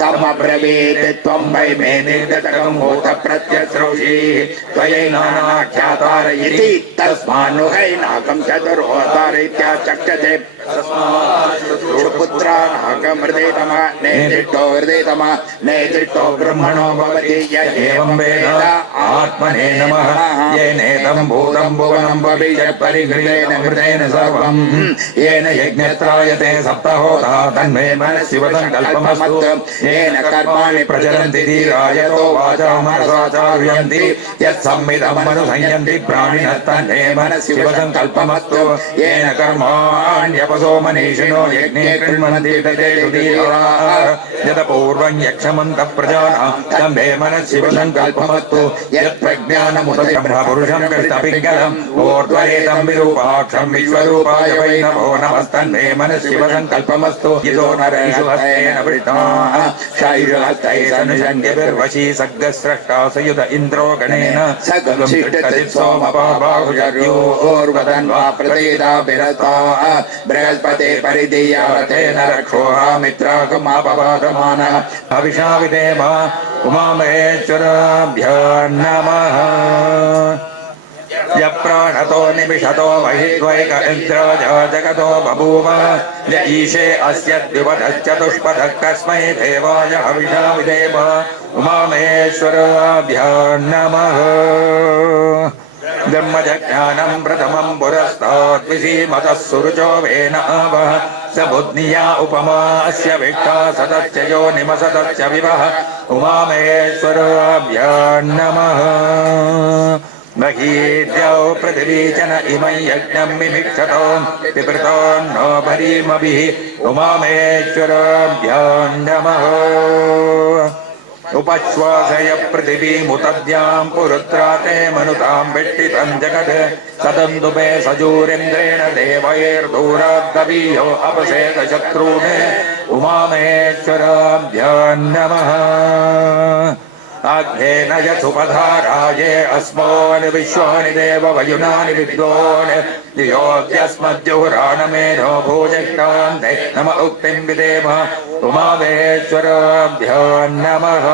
कर्म ब्रवीत् त्वं वै मे निर्गतकं भूत प्रत्यश्रोषि त्वयैनाख्यातार इति तस्मान्नुहैनाकं चतुरोऽवतार इत्याचक्षते सुपुत्रानाकमृदेतम नेदृष्टो हृदयतम नेदृष्टो ब्रह्मणो भवति य एवं वेद आत्मने नमः येनेदं भूतं भुवनं भविष्यत् परिगृहेण मृतेन सर्वं येन यज्ञत्रायते सप्तहोता तन्मे मनसि वदङ्कल्पमस्तु येन कर्माणि प्रचलन्ति धीरायतो वाचा मनसा चार्यन्ति यत्संविदमनुसंयन्ति प्राणिनस्तन्मे मनसि वदङ्कल्पमस्तु येन कर्माण्यपसो मनीषिणो यज्ञे कृण्वन्ति तदेषु धीराः यतपूर्वं यक्षमन्तः प्रजानां तन्मे मनसि वदङ्कल्पमस्तु यत्प्रज्ञानमुत ब्रह्मपुरुषं कृष्णपिङ्गलम् ऊर्ध्वरेतं विरूपाक्षं विश्वरूपाय वै नमो नमस्तन्मे मनसि वदङ्कल्पमस्तु यतो नरेषु हस्तेन वृष्टाः शैर्हस्तैः सनुषङ्गिभिर्वशी सग्गस्रष्टा सयुध इन्द्रो गणेन सगं शिष्टचित् सोमपाबाहुजर्योर्वदन्वा प्रतीदाभिरताः बृहस्पते परिधीयावतेन रक्षोहामित्राकमापवादमानः हविषा विदेव उमामहेश्वराभ्यो नमः यप्राणतो निमिषतो महित्वैक इन्द्रो जगतो बभूव य ईशे अस्य द्विपदश्चतुष्पदः कस्मै देवाय हविषा विदेव उमामहेश्वराभ्यो नमः ब्रह्मज्ञानं प्रथमं पुरस्ताद्विसीमतः सुरुचो वेन आवः स बुद्धिया उपमा अस्य विष्टा सतश्च यो निमसतश्च विवः उमामहेश्वराभ्यो नमः महीद्यौ पृथिवी च न इमै यज्ञं मिमिक्षतो पिपृतो नो भरीमभिः उमामहेश्वराभ्यो नमः उपश्वासय पृथिवीमुतद्यां पुरुत्राते मनुतां वेष्टितं जगत् सदन्दुभे सजूरेन्द्रेण देवैर्दूराद्दवीयो अपसेद शत्रून् उमामहेश्वराभ्यो नमः आग्नेन यथुपधाराये अस्मान् विश्वानि देव वयुनानि विद्वान् योऽद्यस्मद्युहुराणमेनो भोजष्टान्ते नम उक्तिं विदेम उमामहेश्वराभ्यो नमः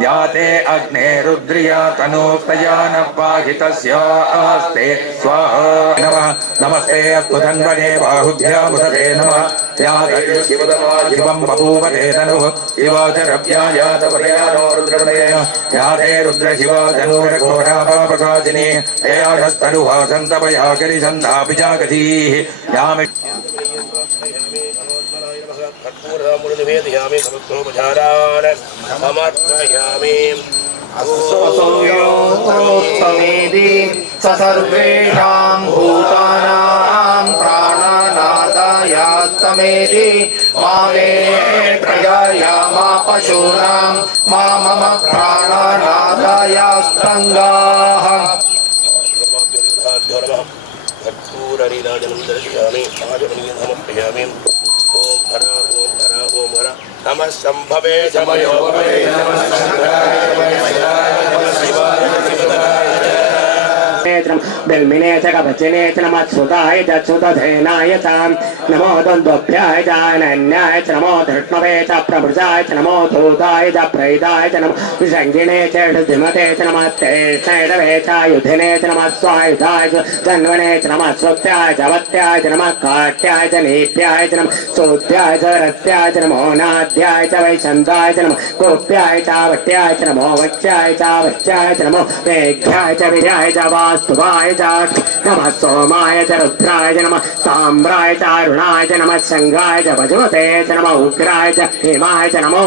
याते अग्ने रुद्रिया तनोस्तया न पाहितस्यास्ते स्वाहा नमः नमस्ते अस्तुधन्वने बाहुभ्यामुदते नमः शिवं बभूवते तनुः शिवाचरभ्यायातपदयानो रुद्रपदय याते रुद्रशिवा तनूरघोरापापकाशिनी तयास्तनुः सन्तपया गिरिसन्धापि जागतीः यामि कर्पूरमुनिवेदयामि समस्तोपचारान् समर्पयामि असोयोत्तमेदि स सर्वेषां भूतानां प्राणनादायास्तमेदि मामे प्रजाया मा पशूनां मा मम प्राणनादायास्तङ्गाः कर्पूरनीराजनं दर्शयामि आजमनीयं समर्पयामि ओम हरा ओम हरा ओम हरा नमः संभवे समयो भवे नमः शंकराय नमः शिवाय बिल्मिने च कवचिने च नमः श्रुताय च श्रुतधेनाय च नमो द्वन्द्वभ्याय च अनन्याय च नमो धृष्णवे च प्रभृजाय च नमो धूताय च प्रैदाय च नमो विषङ्गिणे च धीमते च नमः तेषवे च युधिने च नमः स्वायुधाय च धन्वने च नमः स्वत्याय च वत्याय च नमः काट्याय च नीत्याय च नमः सूत्याय च रत्याय च नमो नाद्याय च वैशन्ताय च नमः कोप्याय च वट्याय च नमो वच्याय च वच्याय च नमो मेघ्याय च विर्याय च वास्तुवाय च नमः सोमाय च रुद्राय च नमः साम्राय च अरुणाय च नमः शङ्गाय च वजुमते च नमः उग्राय च हेमाय च नमो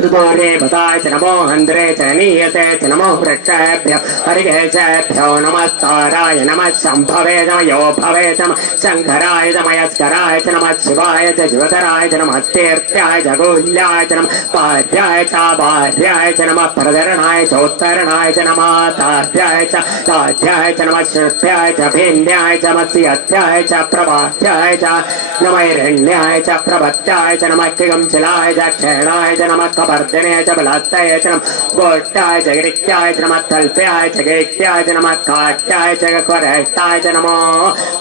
ऋतोरेवताय च नमो हन्द्रे च नीयते च नमो वृक्षेभ्यो हरिकेशेभ्यो नमस्ताराय नमः शम्भवे च यो भवे च नमः शङ्कराय च मयस्कराय च नमः शिवाय च जीवतराय च नमः तीर्थ्याय च गोल्याय च नमः पाद्याय च भार्याय च नमः प्रधरणाय चोत्तरणाय च नमः ताभ्याय च ताध्याय च नमः श्रुत्याय च भिन्याय च मत्स्यत्याय च प्रभात्याय च नमः हिरण्याय च प्रभत्याय च नमः किगंशिलाय च क्षेणाय च नमः कवर्धने च बलात्तये च नमः गोष्ठाय च गिरिक्याय च नमः तल्प्याय च गेक्याय च नमः काट्याय च गक्वरेष्टाय च नमो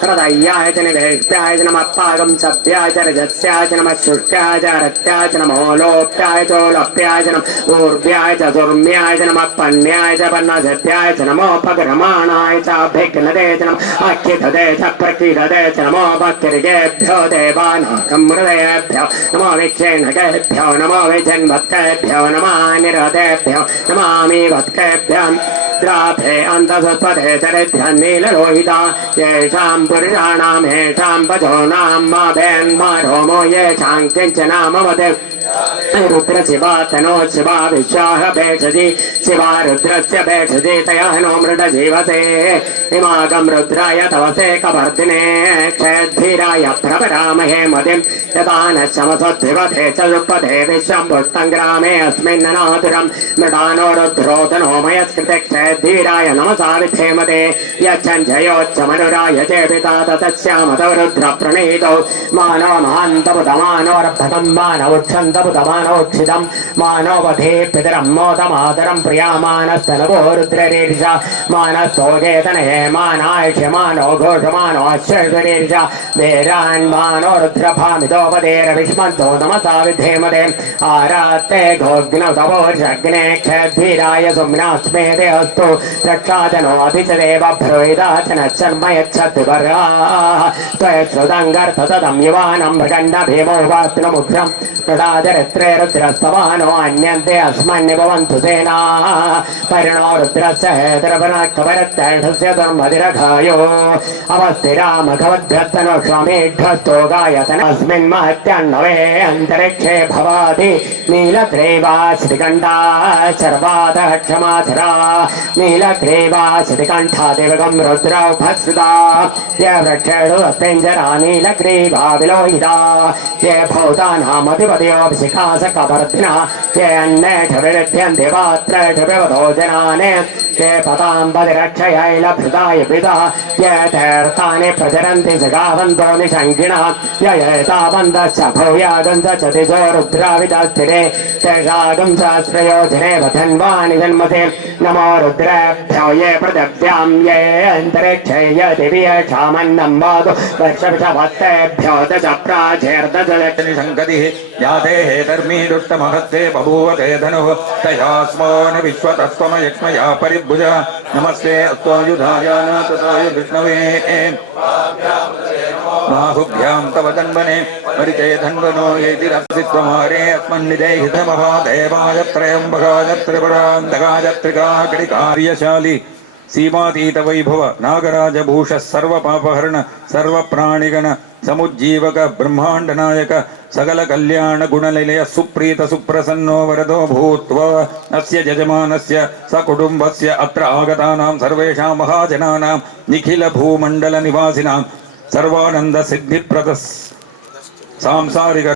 हृदयाय च निवेष्ट्याय च नमः पागं सभ्याय च रजस्याय च नमः शुष्क्याय च रक्त्याय च नमो लोप्याय च लोप्याय च नमः ऊर्व्याय च सुर्म्याय च नमः पन्याय च पन्नसत्याय च नमो पगरमाणाय च भिक्नदे च नमः अखितदे च प्रकीर्तदे च नमो भक्तिर्गेभ्यो देवानाकमृदयेभ्यो नमो विक्षेणकेभ्यो नमो विजन्मत्केभ्यो नमः निरतेभ्यो नमामि वत्केभ्यं द्राभे अन्तसत्पथे चरित्रनीललोहिता येषां पुरुषाणां येषां पशूनां मा भेन्मा रोमो येषां किञ्चनामवदे रुद्र शिवा तनो शिवा विश्वाह भेषजी शिवा रुद्रस्य भेषजी तया नो मृड जीवसे इमागं रुद्राय तवसे कवर्धिने क्षेद्धीराय प्रपरामहे मदिं यदा न शमसद्विवधे च युपधे विश्वं पुष्टं ग्रामे अस्मिन्ननातुरं मृडानो रुद्रोदनो मयस्कृते क्षेद्धीराय नमसा विधेमते यच्छञ्जयोच्चमनुराय चेपिता ततस्यामतो रुद्र प्रणीतौ मानो महान्तपुतमानोरभतं मानवुच्छन्त मानोक्षितं मानोवधे पितरं मोदमादरं प्रियामानस्तनवो रुद्ररीर्षा मानस्तोगेतनये मानायक्ष्य मानो घोषमानो अश्वरीर्षा वेरान् मानो रुद्रभामितोपदेरविष्मन्तो नमसा विधेमते आरात्ते घोग्नतवोर्षग्ने क्षेद्धीराय सुम्नास्मेदे अस्तु रक्षाजनो अधिचदेव भ्रोहिदाचन शर्म यच्छद्विवर्गा त्वयश्रुतङ्गर्थतदं युवानं मृगण्ड भीमो वास्तिनमुख्यं प्रदाचरित्रे रुद्रस्तवानो अन्यन्ते अस्मन्य भवन्तु सेनाः परिणो रुद्रस्य हेतरपनाक्तपरत्तेषस्य दुर्मदिरघायो अवस्थिरामघवद्भ्यस्तनो श्वमेढ्यस्तो गायतन अस्मिन् महत्यान्नवे अन्तरिक्षे भवाति नीलग्रीवा श्रीकण्ठा सर्वातः क्षमाधरा नीलग्रीवा श्रीकण्ठा देवगं रुद्रौभस्रुता ये वृक्षेषु पिञ्जरा नीलग्रीवा विलोहिता ये भूतानामधिपतियोऽभिषिखासकवर्धिनः ये अन्नेषविरुध्यन्ति पात्रेषु जनाने ये पदाम्बतिरक्षयैलभृताय पितः ये तीर्थानि प्रचरन्ति सखावन्तो निशङ्किणः य एतावन्तश्च भूयागं च दिशो रुद्राविदस्थिरे तेषागं सहस्रयोजने वधन्वानि जन्मते नमो रुद्रेभ्यो ये पृथिव्यां ये अन्तरिक्षे ये दिवि येषामन्नं वातु वर्षविषभत्तेभ्यो दश प्राचेर्दशलक्ष्मिशङ्कतिः याते हेतर्मी दुष्टमहत्ते बभूवते धनुः तयास्मान् विश्वतस्त्वमयक्ष्मया परिभुज नमस्ते त्वायुधायानातताय विष्णवे बाहुभ्यां तव तन्वने परिते धन्वनो येतिरसित्वमारे अस्मन्निदेहितमहादेवाय त्र्यम्बकाय त्रिपुरान्तकाय त्रिकाकटिकार्यशाली सीमातीत वैभव नागराजभूषः सर्वपापहरण सर्वप्राणिगण समुज्जीवक ब्रह्मांड नायक सकल कल्याण गुणनिलय सुप्रीत सुप्रसन्नो वरदो भूत्वा अस्य यजमानस्य सकुटुम्बस्य अत्र आगतानां सर्वेषां महाजनानां निखिल भूमण्डल निवासिनां सर्वानन्द सिद्धिप्रद सांसारिक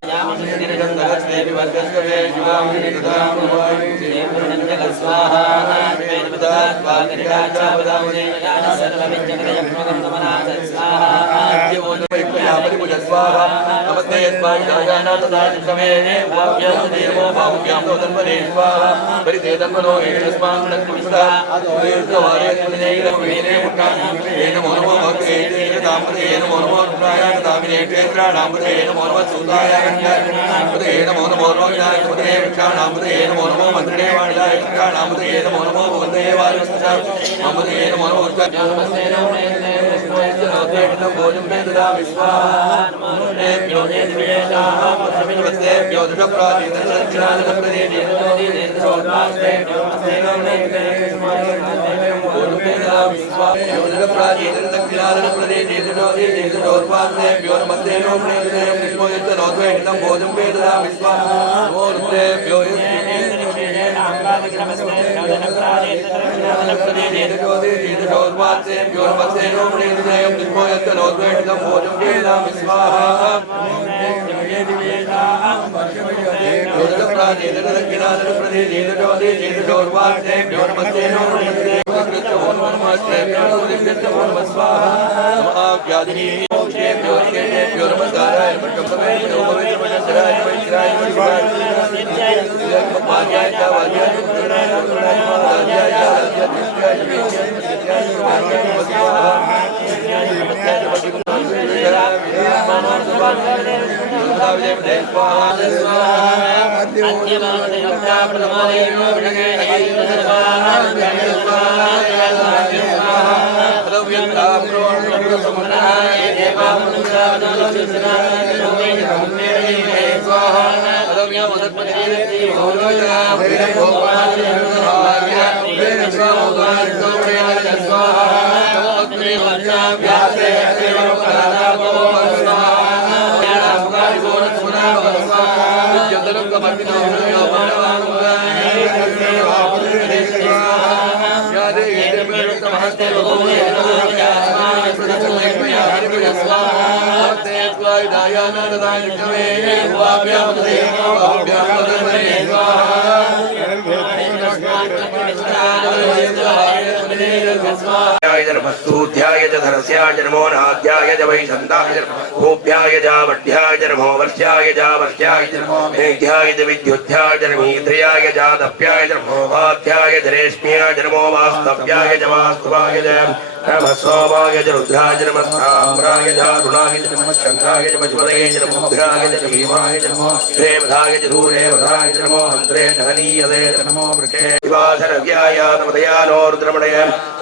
ध्याय च धरस्याय नमो नाद्याय च वैशन्ताय गोप्याय च वड्याय च नमो वर्ष्याय च वर्ष्याय च नमो मेघ्याय च विद्युद्ध्याय च नमीन्द्रियाय च दप्याय च नमो वाद्याय च रेश्म्याय च नमो वास्तव्याय च वास्तवाय च नमः सोमाय च रुद्राय च नमः साम्राय च अरुणाय च नमः शङ्खाय च मजुपदये च नमो रुद्राय च भीमाय च नमो देवधाय च धूरेवधाय च नमो हन्त्रे च हनीयते च नमो वृक्षे शिवासरव्याय नमदयानो रुद्रमणय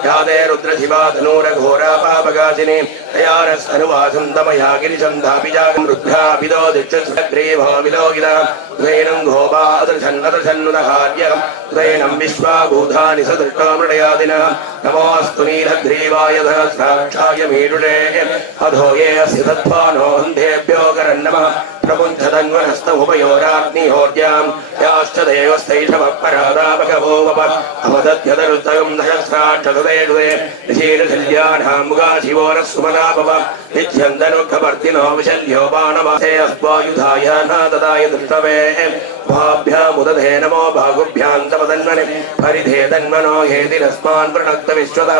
यादे रुद्रशिवा धनूरघोरा पापगासिनी तयारस्तनुवासन्तमया गिरिशन्धापिजागं रुद्रापिदो दिक्षग्रीवो विलोकिता द्वैनं घोपादर्शन्नदर्शन्नुदहार्यं द्वैनं विश्वाभूतानि सदृष्टामृडयादिनः नमोऽस्तु नीलग्रीवाय सहस्राक्षाय मीडुरे अधो ये अस्य तत्त्वानो हन्तेभ्यो करन्नमः प्रबुद्धतन्वनस्तमुपयोराग्निहोर्यां याश्च देवस्तैषवः परादापकवो वप अवदध्यतरुत्तगं सहस्राक्षसदेषुदे ऋषीर्षल्याढां मुगा शिवो नः सुमनापव नित्यन्दनुग्धवर्तिनो विशल्यो बाणवासे अस्त्वायुधाय नाददाय दृष्टवे भाभ्यामुदधे नमो बाहुभ्यां तपदन्मने परिधे तन्मनो हेतिरस्मान् प्रणक्तविश्वत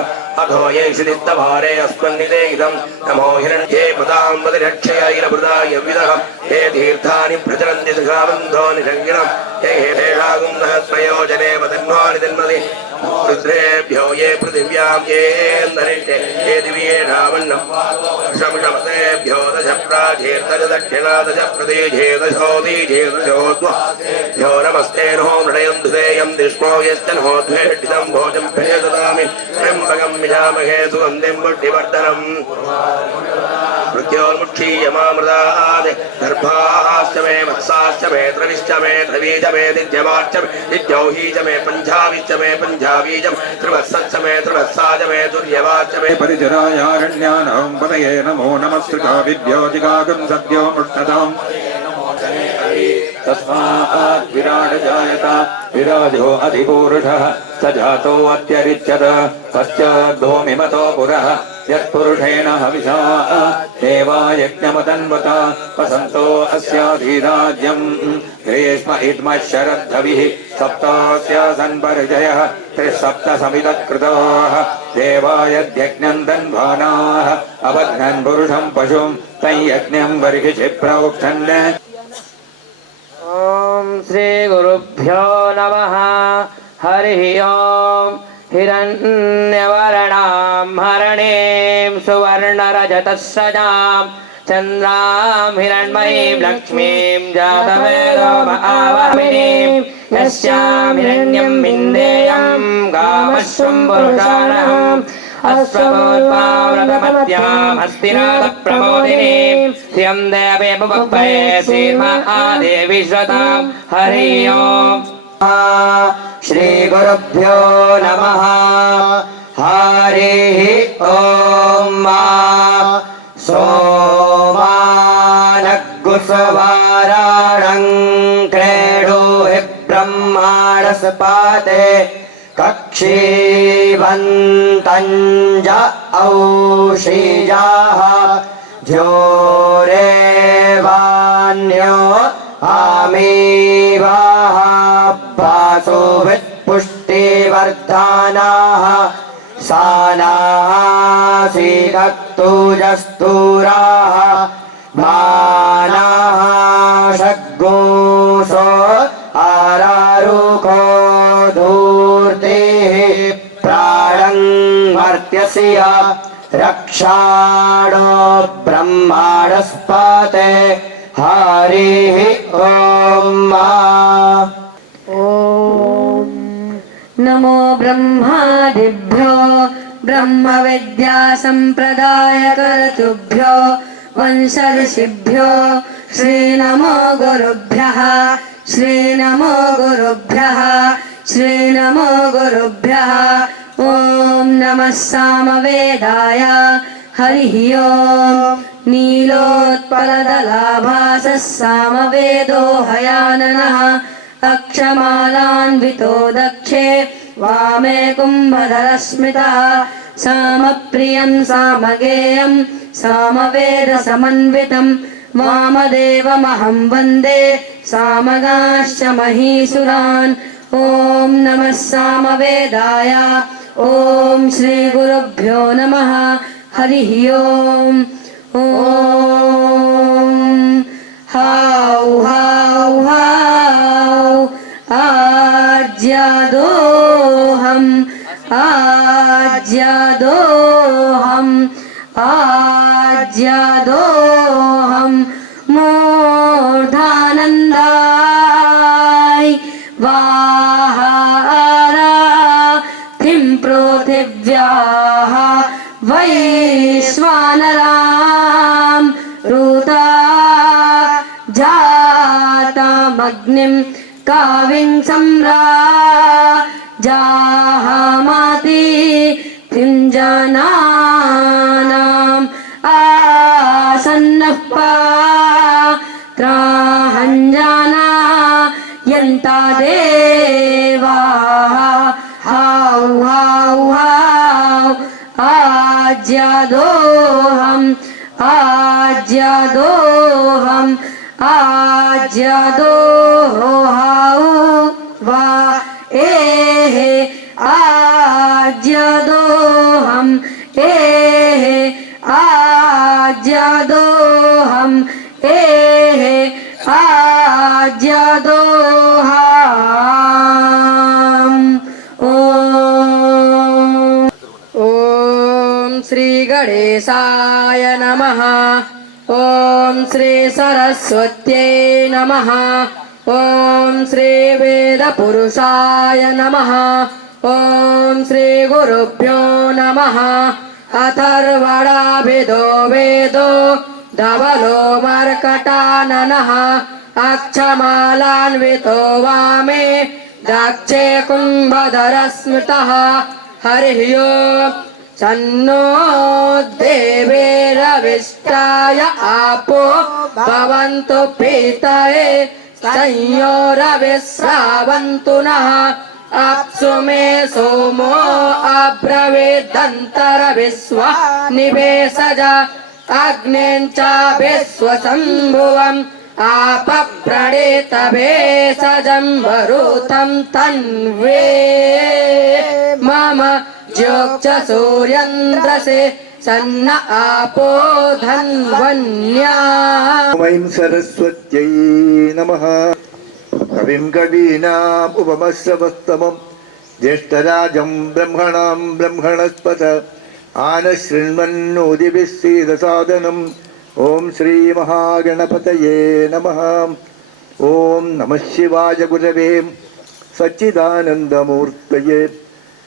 अधो ये क्षिदित्तभारे अस्मन्निदेहितं नमो हिरण्ये पदां पतिरक्षयायिरभृताय विदः हे तीर्थानि प्रचलन्ति सुखाबन्धो निषङ्गिणं हे हेषागुं सहस्रयोजने वदन्वानि तन्मति रुद्रेभ्यो ये पृथिव्यां ये अन्तरिक्षे ये दिव्ये रावण्णं शमशमतेभ्यो दश प्राचीर्दश दक्षिणा दश प्रदेशे दशोदीजे दशोद्भ्यो नमस्ते नो नृणयं धुदेयं दिष्मो यश्च नो द्वेष्टितं भोजं प्रयददामि त्र्यम्बकं विजामहे सुगन्धिं पुष्टिवर्धनम् मृत्योर्मुक्षीयमामृतात् गर्भाश्च मे वत्साश्च मे द्रविश्च मे द्रवीज मे दिद्यमाश्च मे दिद्यौहीच मे पञ्चावीश्च मे पञ्चावीजं त्रिवत्सश्च मे त्रिवत्साच मे तुर्यवाच्च मे परिचरायारण्यानां पतये नमो नमस्कृता विद्योतिकागं सद्यो मुष्टताम् तस्मात् विराट जायत विराजो अधिपूरुषः स जातो अत्यरिच्यत पश्चाद्धूमिमतो पुरः यत्पुरुषेण हविषा देवा यज्ञमतन्वत वसन्तो अस्याधिराज्यम् ग्रीष्म इद्मः शरद्धविः सप्तास्य सन्परिजयः त्रिसप्त समितत्कृताः देवा यद्यज्ञम् तन्वानाः अबध्नन् पुरुषं पशुं तञ्यज्ञम् बर्हिषि प्रोक्षन् ॐ श्री गुरुभ्यो नमः हरिः ॐ हिरण्यवर्णां हरणीं सुवर्णरजतस्रजां चन्द्रां हिरण्मयीं लक्ष्मीं जातवेदो महावाहिनीं यस्यां हिरण्यं विन्देयं गामश्वं पुरुषाणाम् अश्वमोत्पाव्रतमत्यां हस्तिनाथप्रमोदिनीं श्रियं देवेमुपये श्रीमहादेवी श्रतां हरि ओम् श्रीगुरुभ्यो नमः हरिः ॐ सोमानगुसवाराणं क्रीडोहि ब्रह्माणस्पाते कक्षीवन्तञ्ज औषिजाः द्योरेवान्यो आमीवाः वासुभित्पुष्टिवर्धानाः सानाः सीदक्तुजस्तूराः मानाः षड्गोषो आरा यस्य रक्षाणो ब्रह्माणस्पते हरिः ॐ ॐ नमो ब्रह्मादिभ्यो ब्रह्मविद्यासम्प्रदायकर्तृभ्यो वंशऋषिभ्यो श्रीनमो गुरुभ्यः श्रीनमो गुरुभ्यः श्रीनमो गुरुभ्यः ॐ नमः सामवेदाय हरिः ॐ नीलोत्पलदलाभासः सामवेदो हयाननः अक्षमालान्वितो दक्षे वामे कुम्भधरस्मितः सामप्रियं सामगेयं सामवेदसमन्वितं वामदेवमहं वन्दे सामगाश्च महीसुरान् ॐ नमः सामवेदाय ॐ श्रीगुरुभ्यो नमः हरिः ॐ ॐ हाउ हाउ हाउ आज्यादोहम् आज्यादोहम् आज्यादोहम् मूर्धानन्दाय वाहाराथिं पृथिव्याः वैश्वानरां ऋता जातामग्निं काविं सम्राजाहामाति तिञ्जनानाम् आसन्नः पात्राहञ्जना यन्ता देवाः हाउ हाउ हाउ आज्यादोहम् आज्यादोहम् आज्यादोहाउ वा एहे आज्यादोहम् एहे आज्यादोहम् एहे आज्यादोहाम् ॐ श्री गणेशाय नमः ॐ श्री सरस्वत्यै नमः ॐ श्री वेदपुरुषाय नमः ॐ श्री गुरुभ्यो नमः अथर्वणाभिदो वेदो धवलो मर्कटाननः अक्षमालान्वितो वामे दक्षे कुम्भधरस्मृतः हरिः ॐ सन्नो देवेरविष्टाय आपो भवन्तु पीतये संयोरविश्रावन्तु नः अप्सु मे सोमो अब्रवीदन्तरविश्वा निवेशज अग्नें च विश्वसम्भुवम् आपप्रणीतभेषजं वरुतं तन्वे मम ज्योक्ष सूर्यन्द्रसे सन्न आपो धन्वन्या वैं सरस्वत्यै नमः कविं कवीनाम् उपमश्रवस्तमं ज्येष्ठराजं ब्रह्मणां ब्रह्मणस्पत आनशृण्वन्नोदिभिः सीदसादनम् ॐ श्री महागणपतये नमः ॐ नमः शिवाय गुरवे सच्चिदानन्दमूर्तये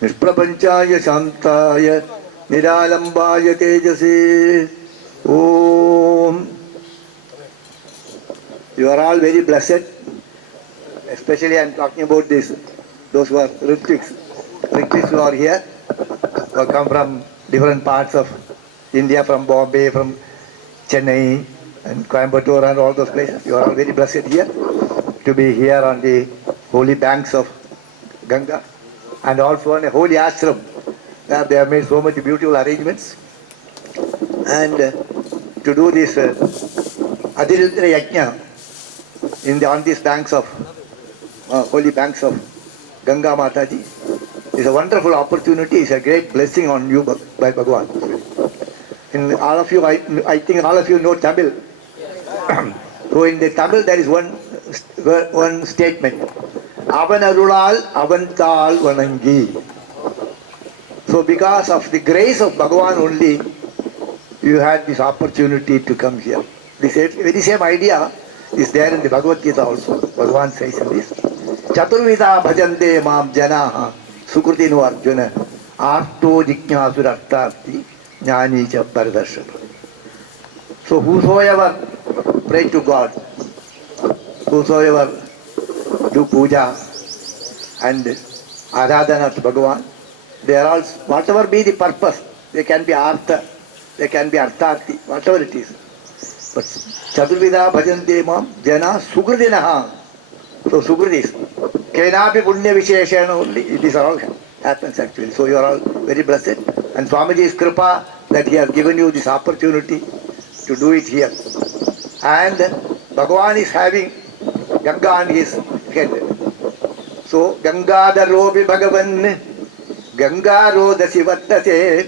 निष्प्रपञ्चाय शान्ताय निरालम्बाय तेजसे ॐ You are all very blessed. Especially I am talking about this. Those who are Ritviks who are here, who have come from different parts of India, from Bombay, from Chennai and Coimbatore and all those places. You are all very blessed here to be here on the holy banks of Ganga and also on a holy ashram. They have made so much beautiful arrangements. And to do this Adhirudra Yajna on these banks of holy banks of Ganga Mataji is a wonderful opportunity. It's a great blessing on you by Bhagavan. And all of you, I think all of you know Tamil. So in the Tamil there is one statement. Avan arulal avan taal vanangi. So So because of the grace of Bhagavan only, you had this opportunity to come here. The very same idea is there in the Bhagavad Gita also. Bhagavan says in this, Chaturvida bhajante mam janaha sukrutinu arjuna arto jiknyasur jnani cha paradarshana. So whosoever pray to God, whosoever do puja and aradhana to Bhagavan, they are all, whatever be the purpose, they can be artha, they can be artharthi, whatever it is. But Chaturvida bhajante mam jana sukritinaha. So sukritis. Kenapi punya visheshana only. It is all happens actually. So you are all very blessed. And Swamiji's kripa that he has given you this opportunity to do it here. And Bhagavan is having Ganga on his head. So Gangadaropi Bhagavan Gangaro dasivattase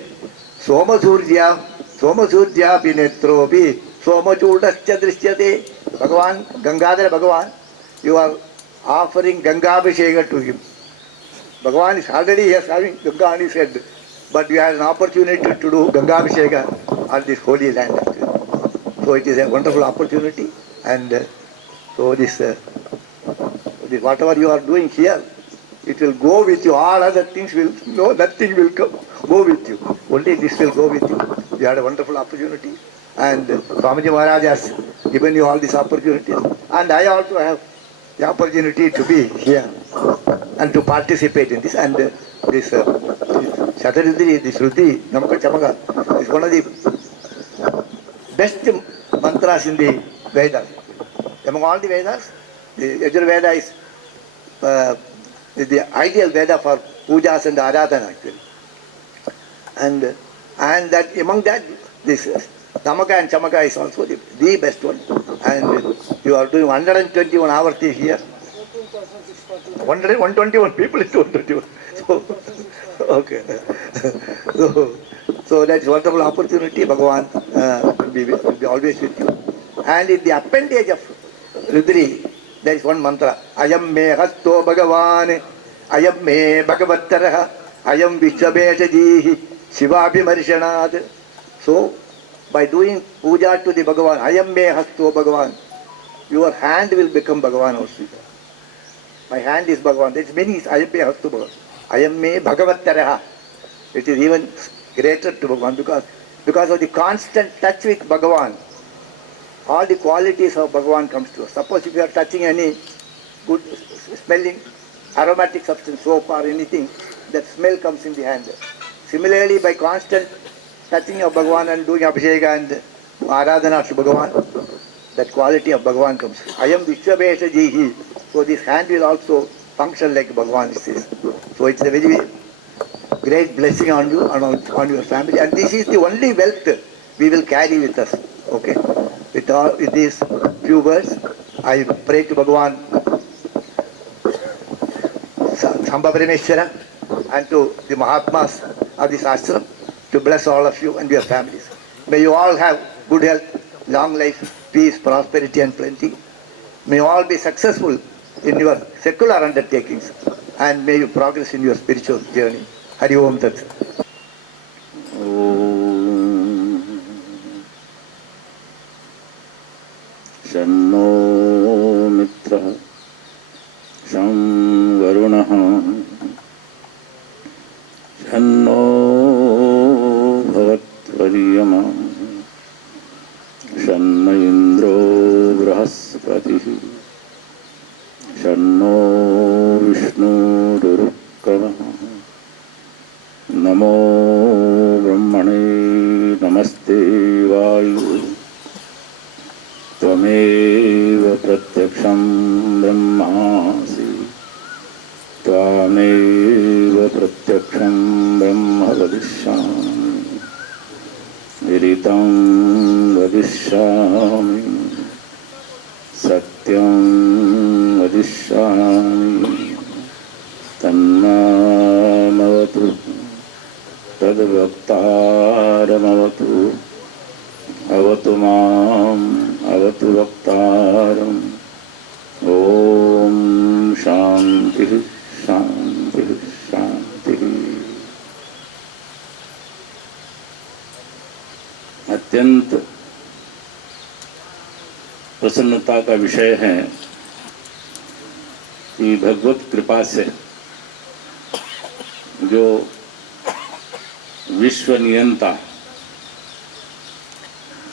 Somasurya Pinetropi Somachudascha Drishyate. Bhagavan, Gangadhara Bhagavan, you are offering Ganga Abhisheka to him. Bhagavan is already having Ganga on his head, but you have an opportunity to do Ganga Abhisheka on this holy land. So it is a wonderful opportunity, and so this whatever you are doing here, it will go with you. All other things will, no, nothing will go with you. Only this will go with you. You had a wonderful opportunity, and Swamiji Maharaj has given you all these opportunities, and I also have the opportunity to be here and to participate in this. And this Shataridri, this Ruddhi, Namaka Chamaka is one of the best mantras in the Vedas. Among all the Vedas, the Yajurveda is the ideal Veda for pujas and aradhana actually. And that among that, this Namaka and Chamaka is also the best one. And you are doing 121 avartis here. 121 people is 121. So, okay. So that's a wonderful opportunity. Bhagavan will be always with you. And in the appendage of Rudri, there is one mantra. Ayam me hasto Bhagavan, ayam me Bhagavattaraha, ayam Vishwabheshajihi, Shivabi Marishanad. So, by doing puja to the Bhagavan, ayam me hasto Bhagavan, your hand will become Bhagavan also. My hand is Bhagavan. Its meaning is ayam me hasto Bhagavan. Ayam me Bhagavattaraha. It is even greater to Bhagavan because of the constant touch with Bhagavan. All the qualities of Bhagavan comes to us. Suppose if you are touching any good smelling aromatic substance, soap or anything, that smell comes in the hand. Similarly, by constant touching of Bhagavan and doing Abhisheka and Aradhana to Bhagavan, that quality of Bhagavan comes. I am Vishwabheshajihi. So this hand will also function like Bhagavan says. So it's a very great blessing on you and on your family. And this is the only wealth we will carry with us. Okay? With these few words, I pray to Bhagavan Sambha Parameshwara and to the Mahatmas of this ashram to bless all of you and your families. May you all have good health, long life, peace, prosperity and plenty. May you all be successful in your secular undertakings and may you progress in your spiritual journey. Hari Om Tat Sat. शन्नो मित्रः शं वरुणः शन्नो भवत्वर्यमा शन्न इन्द्रो बृहस्पतिः शन्नो विष्णुरुक्रमः नमो ब्रह्मणे नमस्ते वायु त्वमेव प्रत्यक्षं ब्रह्मासि त्वमेव प्रत्यक्षं ब्रह्म वदिष्यामि विदितं वदिष्यामि सत्यं वदिष्यामि तन्मामवतु तद्वक्तारमवतु अवतु माम् अवतु वक्तारम् ॐ शान्तिः शान्तिः शान्तिः अत्यंत प्रसन्नता का विषय है कि भगवत कृपा से जो विश्व नियंता,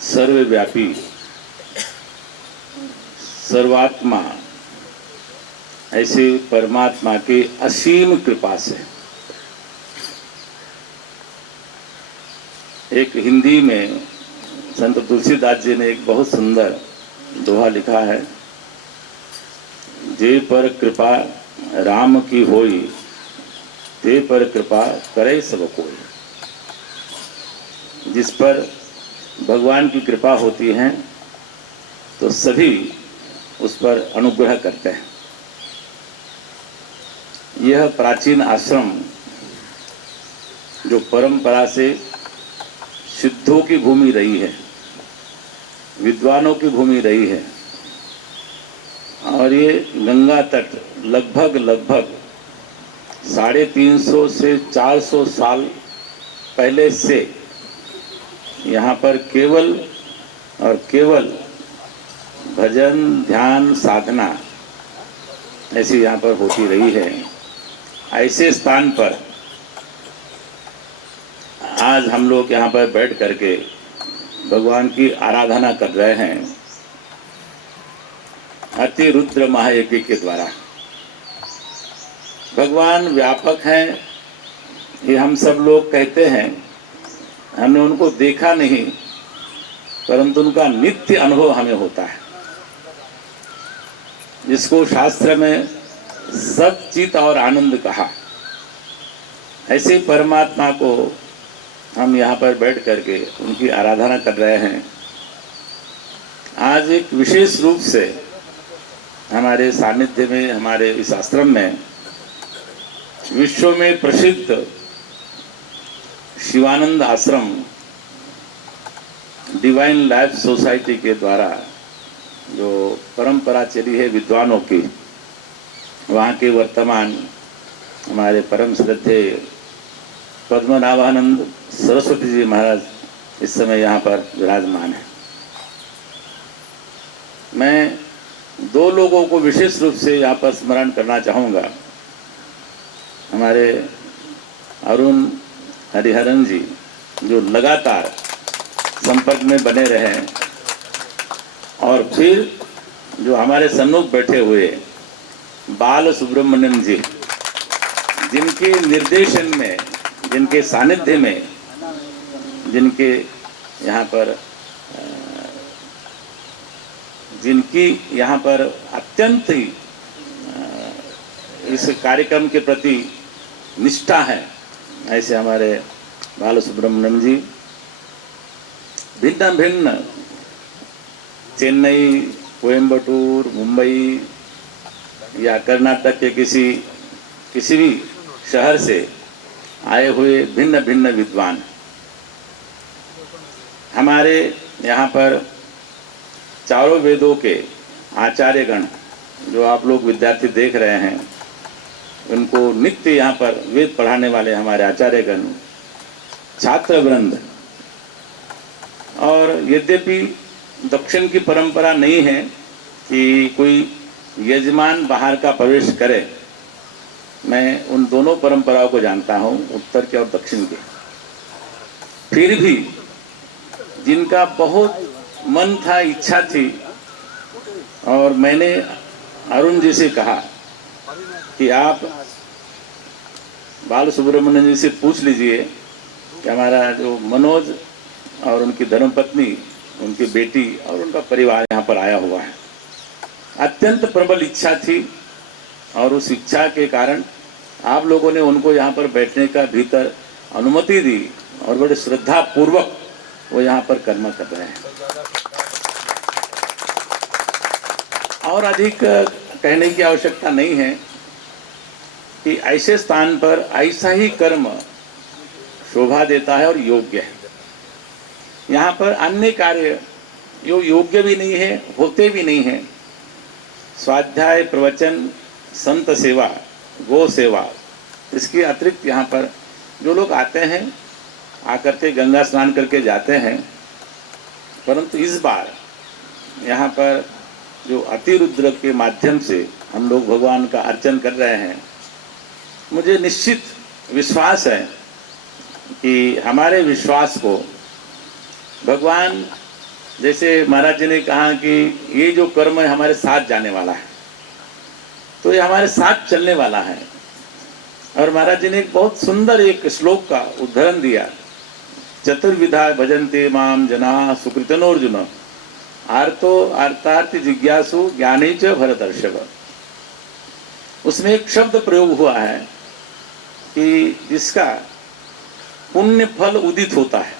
सर्वव्यापी, सर्वात्मा ऐसे परमात्मा की असीम कृपा से एक हिंदी में संत तुलसीदास जी ने एक बहुत सुंदर दोहा लिखा है, जे पर कृपा राम की होई, ते पर कृपा करे सब कोई। जिस पर भगवान की कृपा होती है तो सभी उस पर अनुग्रह करते हैं। यह प्राचीन आश्रम जो परंपरा से सिद्धों की भूमि रही है, विद्वानों की भूमि रही है, और ये गंगा तट लगभग 350 से 400 साल पहले से यहाँ पर केवल और केवल भजन, ध्यान, साधना ऐसी यहाँ पर होती रही है। ऐसे स्थान पर आज हम लोग यहाँ पर बैठ करके भगवान की आराधना कर रहे हैं अति रुद्र महायज्ञ के द्वारा। भगवान व्यापक हैं, ये हम सब लोग कहते हैं, हमने उनको देखा नहीं, परंतु उनका नित्य अनुभव हमें होता है, जिसको शास्त्र में सच्चित और आनंद कहा। ऐसे परमात्मा को हम यहाँ पर बैठ करके उनकी आराधना कर रहे हैं। आज एक विशेष रूप से हमारे सानिध्य में, हमारे इस आश्रम में विश्व में प्रसिद्ध शिवानंद आश्रम डिवाइन लाइफ सोसाइटी के द्वारा जो परंपरा चली है विद्वानों की, वहाँ के वर्तमान हमारे परम श्रद्धेय पद्मनाभानंद सरस्वती जी महाराज इस समय यहाँ पर विराजमान है। मैं दो लोगों को विशेष रूप से यहाँ पर स्मरण करना चाहूँगा। हमारे अरुण हरिहरन जी जो लगातार संपर्क में बने रहे, और फिर जो हमारे सम्मुख बैठे हुए बाल सुब्रमण्यम जी, जिनके निर्देशन में, जिनके सानिध्य में, जिनके यहाँ पर जिनकी यहाँ पर अत्यंत ही इस कार्यक्रम के प्रति निष्ठा है, ऐसे हमारे बाल सुब्रमण्यम जी भिन्न भिन्न चेन्नई, कोयम्बटूर, मुंबई या कर्नाटक के किसी भी शहर से आए हुए भिन्न भिन्न विद्वान हमारे यहाँ पर चारों वेदों के आचार्यगण जो आप लोग विद्यार्थी देख रहे हैं, उनको नित्य यहाँ पर वेद पढ़ाने वाले हमारे आचार्यगण, छात्र वृंद। और यद्यपि दक्षिण की परंपरा नहीं है कि कोई यजमान बाहर का प्रवेश करे, मैं उन दोनों परंपराओं को जानता हूँ, उत्तर के और दक्षिण के। फिर भी जिनका बहुत मन था, इच्छा थी, और मैंने अरुण जी से कहा कि आप बाल सुब्रमण्यम जी से पूछ लीजिए कि हमारा जो मनोज और उनकी धर्मपत्नी, उनकी बेटी और उनका परिवार यहाँ पर आया हुआ है। अत्यंत प्रबल इच्छा थी, और उस इच्छा के कारण आप लोगों ने उनको यहाँ पर बैठने का भीतर अनुमति दी, और बड़े श्रद्धा पूर्वक वो यहाँ पर कर्म कर रहे हैं। और अधिक कहने की आवश्यकता नहीं है कि ऐसे स्थान पर ऐसा ही कर्म शोभा देता है और योग्य है। यहाँ पर अन्य कार्य जो योग्य भी नहीं है, होते भी नहीं हैं। स्वाध्याय, प्रवचन, संत सेवा, गो सेवा, इसके अतिरिक्त यहाँ पर जो लोग आते हैं, आकर के गंगा स्नान करके जाते हैं, परंतु इस बार यहाँ पर जो अतिरुद्र के माध्यम से हम लोग भगवान का अर्चन कर रहे हैं, मुझे निश्चित विश्वास है कि हमारे विश्वास को भगवान, जैसे महाराज जी ने कहा कि ये जो कर्म है हमारे साथ जाने वाला है, तो ये हमारे साथ चलने वाला है। और महाराज जी ने एक बहुत सुंदर एक श्लोक का उदाहरण दिया, चतुर्विधा भजन्ते माम जना सुकृतनोर्जुन आर्तो आर्तार्थ जिज्ञासु ज्ञानी च भरतर्षभ। उसमें एक शब्द प्रयोग हुआ है कि जिसका पुण्य फल उदित होता है,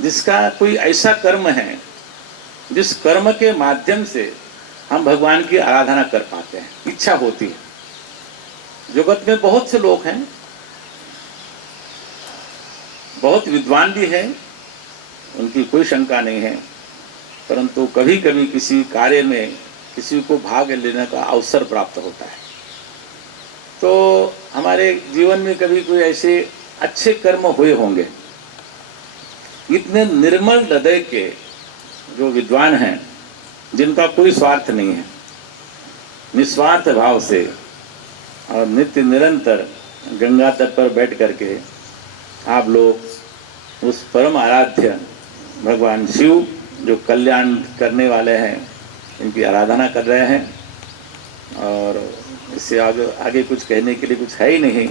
जिसका कोई ऐसा कर्म है जिस कर्म के माध्यम से हम भगवान की आराधना कर पाते हैं, इच्छा होती है। जगत में बहुत से लोग हैं, बहुत विद्वान भी हैं, उनकी कोई शंका नहीं है, परंतु कभी कभी किसी कार्य में किसी को भाग लेने का अवसर प्राप्त होता है। तो हमारे जीवन में कभी कोई ऐसे अच्छे कर्म हुए होंगे। इतने निर्मल हृदय के जो विद्वान हैं, जिनका कोई स्वार्थ नहीं है, निस्वार्थ भाव से और नित्य निरंतर गंगा तट पर बैठ करके आप लोग उस परम आराध्य भगवान शिव जो कल्याण करने वाले हैं, इनकी आराधना कर रहे हैं। और इससे आगे कुछ कहने के लिए कुछ है ही नहीं।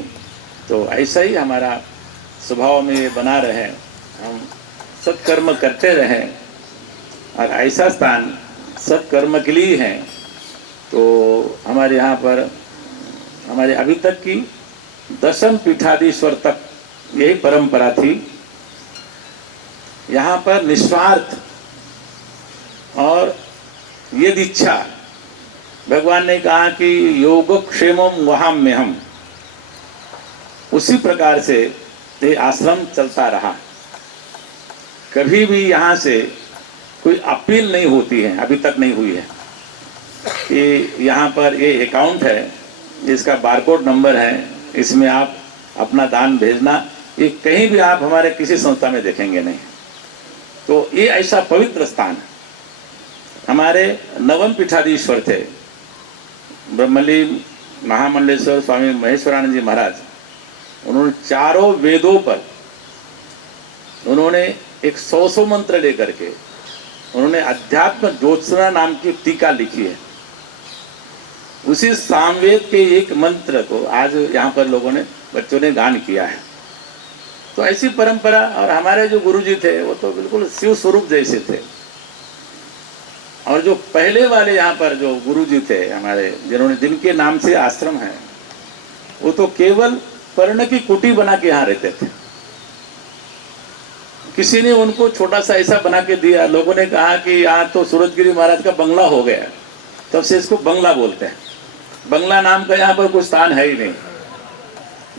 तो ऐसा ही हमारा स्वभाव में ये बना रहे, हम सत्कर्म करते रहें, और ऐसा स्थान सत्कर्म के लिए है। तो हमारे यहाँ पर हमारे अभी तक की दशम पीठाधीश्वर तक यही परंपरा थी। यहाँ पर निस्वार्थ और यदि इच्छा, भगवान ने कहा कि योगक्षेमम वहां में हम, उसी प्रकार से ये आश्रम चलता रहा। कभी भी यहाँ से कोई अपील नहीं होती है, अभी तक नहीं हुई है कि यहाँ पर ये अकाउंट है, जिसका बारकोड नंबर है, इसमें आप अपना दान भेजना, ये कहीं भी आप हमारे किसी संस्था में देखेंगे नहीं। तो ये ऐसा पवित्र स्थान है। हमारे नवम पीठाधीश्वर थे ब्रह्मलीन महामंडलेश्वर स्वामी महेश्वरानंद जी महाराज। उन्होंने चारों वेदों पर उन्होंने एक 100 मंत्र लेकर के उन्होंने अध्यात्म ज्योत्सना नाम की टीका लिखी है। उसी सामवेद के एक मंत्र को आज यहाँ पर लोगों ने, बच्चों ने गान किया है। तो ऐसी परंपरा, और हमारे जो गुरुजी थे वो तो बिल्कुल शिव स्वरूप जैसे थे। और जो पहले वाले यहाँ पर जो गुरुजी थे हमारे, जिन्होंने, जिनके नाम से आश्रम है, वो तो केवल पर्ण की कुटी बना के यहाँ रहते थे। किसी ने उनको छोटा सा ऐसा बना के दिया, लोगों ने कहा कि यहाँ तो सूरजगिरी महाराज का बंगला हो गया, तब से इसको बंगला बोलते हैं। बंगला नाम का यहाँ पर कोई स्थान है ही नहीं,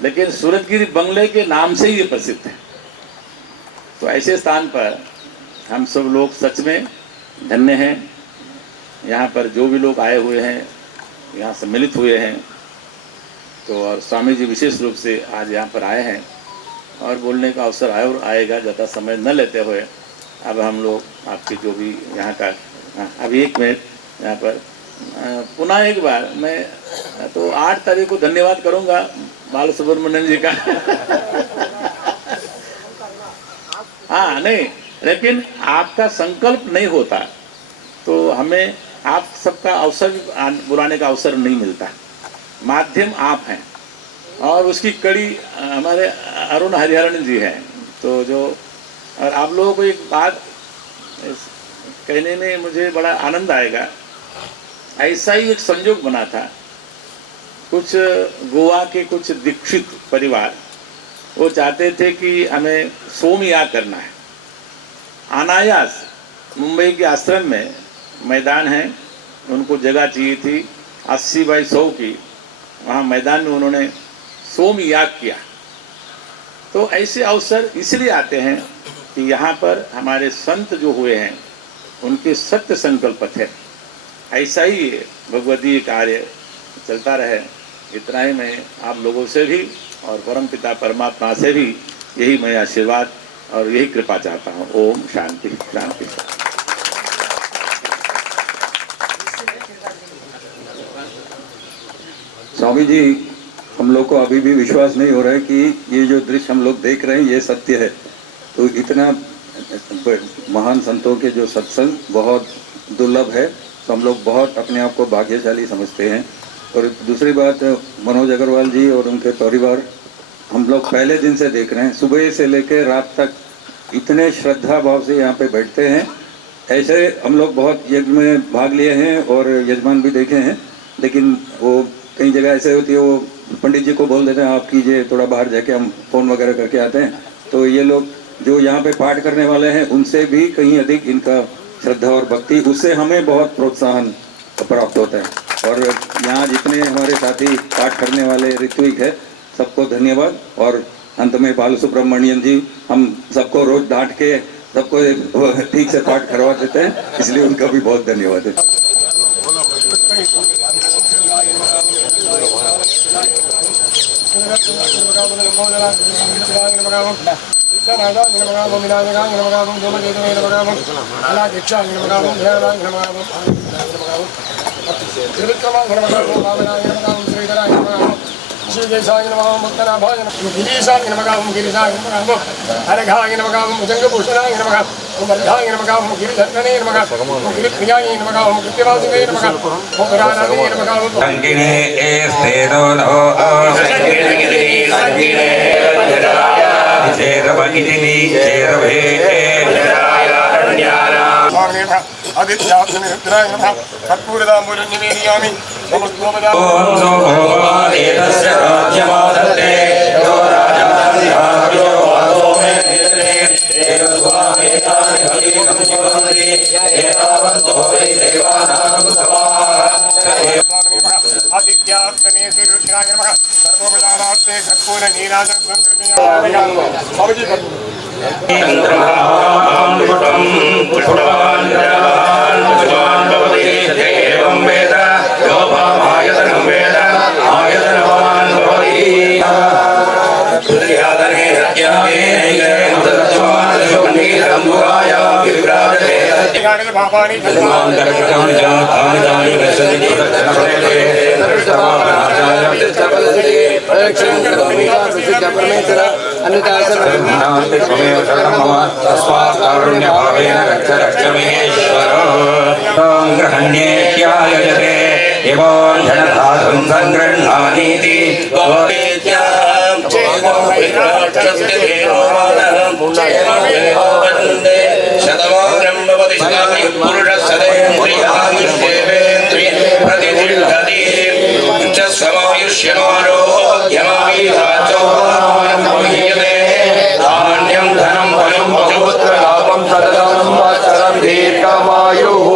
लेकिन सूरजगिरी बंगले के नाम से ही ये प्रसिद्ध है। तो ऐसे स्थान पर हम सब लोग सच में धन्य हैं। यहाँ पर जो भी लोग आए हुए हैं, यहाँ सम्मिलित हुए हैं, तो और स्वामी जी विशेष रूप से आज यहाँ पर आए हैं, और बोलने का अवसर आएगा। ज़्यादा समय न लेते हुए अब हम लोग आपके जो भी यहाँ का, अभी 1 मिनट यहाँ पर पुनः एक बार मैं तो 8 तारीख को धन्यवाद करूँगा बाल सुब्रमण्यम जी का। हाँ नहीं, लेकिन आपका संकल्प नहीं होता तो हमें आप सबका अवसर बुलाने का अवसर नहीं मिलता। माध्यम आप हैं, और उसकी कड़ी हमारे अरुण हरिहरन जी हैं। तो जो, और आप लोगों को एक बात कहने में मुझे बड़ा आनंद आएगा। ऐसा ही एक संयोग बना था, कुछ गोवा के कुछ दीक्षित परिवार वो चाहते थे कि हमें सोम याग करना है। अनायास मुंबई के आश्रम में मैदान है, उनको जगह चाहिए थी 80 बाई 100 की, वहाँ मैदान में उन्होंने सोम याग किया। तो ऐसे अवसर इसलिए आते हैं कि यहाँ पर हमारे संत जो हुए हैं उनके सत्य संकल्प थे। ऐसा ही भगवदीय कार्य चलता रहे। इतना ही मैं आप लोगों से भी और परमपिता परमात्मा से भी यही मैं आशीर्वाद और यही कृपा चाहता हूँ। ओम शांति शांति। स्वामी जी, हम लोग को अभी भी विश्वास नहीं हो रहा है कि ये जो दृश्य हम लोग देख रहे हैं ये सत्य है। तो इतना महान संतों के जो सत्संग बहुत दुर्लभ है, तो हम लोग बहुत अपने आप को भाग्यशाली समझते हैं। और दूसरी बात, मनोज अग्रवाल जी और उनके परिवार, हम लोग पहले दिन से देख रहे हैं, सुबह से लेकर रात तक इतने श्रद्धा भाव से यहाँ पे बैठते हैं। ऐसे हम लोग बहुत यज्ञ में भाग लिए हैं और यजमान भी देखे हैं, लेकिन वो कई जगह ऐसे होती है, वो पंडित जी को बोल देते हैं आप कीजिए, थोड़ा बाहर जाके हम फ़ोन वगैरह करके आते हैं। तो ये लोग जो यहाँ पे पाठ करने वाले हैं उनसे भी कहीं अधिक इनका श्रद्धा और भक्ति, उससे हमें बहुत प्रोत्साहन प्राप्त होता है। और यहाँ जितने हमारे साथी पाठ करने वाले ऋत्विक है, सबको धन्यवाद। और अंत में बाल सुब्रमण्यम जी, हम सबको रोज डांट के सबको ठीक से पाठ करवा देते हैं, इसलिए उनका भी बहुत धन्यवाद है। श्रीदेशाय नमः, मुक्तनाभाय नमः, गिरीशाय नमः, गिरिजाय नमः, हरघाय नमः, भुजंगभूषणाय नमः, वर्धाय नमः, गिरिधर्मणे नमः, गिरिप्रियाय नमः, गिरिवासिने नमः, पुराणाने नमः। संगिने एस्तेनो नो चेरवगिनी चेरवे आदित्याग्निरुद्राय नमः, कर्पूरताम्बूलं निवेदयामि। ओम सो भोवा एतस्य राज्यमादते यो राजाधिराजो वासो मे निधने एतस्वामेतानि हरिकं जीवन्ति एतावन्तो वै देवानां समाः। आदित्याग्ने श्रीरुद्राय नमः, सर्वोपचारार्थे कर्पूरनीराजनं समर्पयामि। स्वामीजी एवं वेद योपामायतनं वेद आयतनवान् भवति। तुर्यादने सत्यागे शुभनीरम्बुराय विभ्राजते भावानि तस्मान् दर्शनं जातानि तानि दर्शन्ति त्वमेव शरणं मम तस्मात् कारुण्यभावेन रक्ष रक्ष महेश्वर। ग्रहण्येत्यायजते इवो जनताधुं सङ्गृह्णानीति धान्यं धनं बलं पुत्रलाभं सततं संवत्सरं दीर्घमायुः।